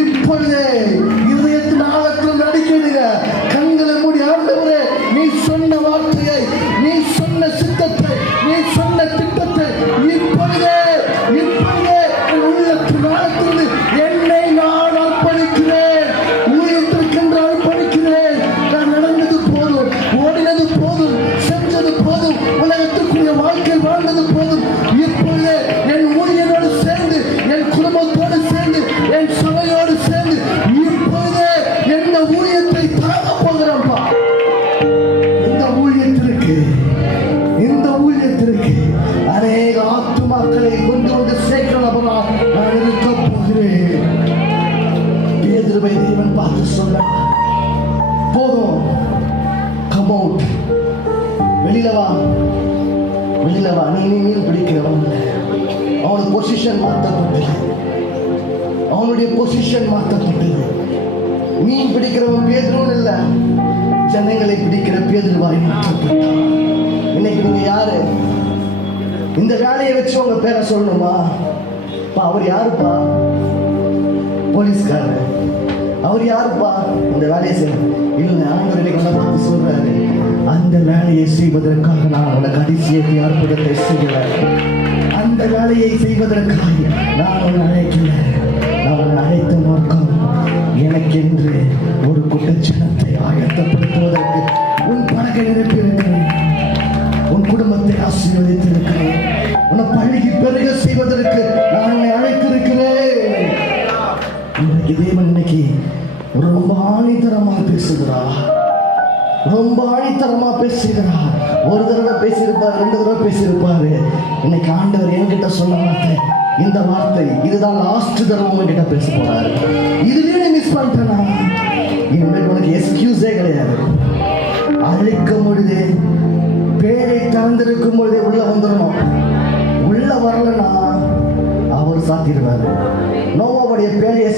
இப்பொழுதே இதயத்தின் ஆழத்தில் நடிக்கிடுங்க. கண்களை மூடி, ஆண்டவரே நீ சொன்ன வார்த்தையை, நீ சொன்ன சித்தத்தை, நீ சொன்ன திட்டத்தை இப்பொழுதே என் உள்ளத்தின் ஆழத்தில் என்னை நான் அர்ப்பணிக்கிறேன். ஊழியத்திற்கென்று அர்ப்பணிக்கிறேன். நான் நடந்தது போதும், ஓடினது போதும், செஞ்சது போதும், உலகத்திற்குரிய வாழ்க்கை வாழ்ந்தது போதும். இப்பொழுதே என் ஊழியனோடு சேர்ந்து, என் குடும்பத்தோடு சேர்ந்து, என் சபையோடு சேர்ந்து இப்பொழுதே எந்த ஊழியத்தை தாங்க போகிறோம்ப்பா. இந்த ஊழியத்திற்கு அநேக ஆத்துமாக்களை கொண்டு வந்து சேர்க்கிறவனா நான் இருக்க போகிறேன். பேதுருவை தேவன் பார்த்து சொல்ல, போதும், கம் அவுட், வெளியில வா. நீ மீன் பிடிக்கிறவன். அவனுடைய பொசிஷன் மாற்றப்பட்டது. மீன் பிடிக்கிறவன் பேதுருன்னு இல்ல, ஜனங்களை பிடிக்கிற பேதுருவாய் மாற்றப்பட்டான். இன்னைக்கு நீங்க யாரு? இந்த வேலையை வச்சு உங்க பேரை சொல்லணுமா? அவர் யாருப்பா? போலீஸ்காரர். அவர் யாருப்பா? இந்த வேலையை செய்யணும். இல்லை, ஆண்டவர் இன்னைக்கு பார்த்து சொல்றாரு, அந்த வேலையை செய்வதற்காக நான் உன்னை கடைசியை அற்புதத்தை செய்கிறேன். அந்த வேலையை செய்வதற்காக நான் உன்னை அழைக்கிறேன். நான் உன்னை அழைத்த நோக்கம் எனக்கென்று ஒரு குற்றச்சனத்தை ஆயத்தப்படுத்துவதற்கு. உன் படகை நிரப்பியிருக்கிறேன், உன் குடும்பத்தை ஆசீர்வதித்திருக்கிறேன், உன்னை பழகி பெருக செய்வதற்கு நான் உன்னை அழைத்திருக்கிறேன். இன்னைக்கு தேவன் இன்னைக்கு ரொம்ப ஆணித்தரமா பேசுகிறார். ஒரு தடவை பேசியிருப்பார், 2 தடவை பேசியிருப்பாரு. இன்னைக்கு ஆண்டவர் என்கிட்ட சொன்ன வார்த்தை, இந்த வார்த்தை இதுதான் லாஸ்ட் தடவை உங்ககிட்ட பேச போறாரு. இதுலயே நீ மிஸ் பண்ணிட்டேனா, இனிமேல் உனக்கு எக்ஸ்கியூஸே கிடையாது. அழைக்கும் பொழுது, பேரை திறந்திருக்கும் பொழுதே உள்ள வந்துடணும். உள்ள வரலன்னா அவர் சாத்திடுவாரு. நோவாவுடைய பேரையை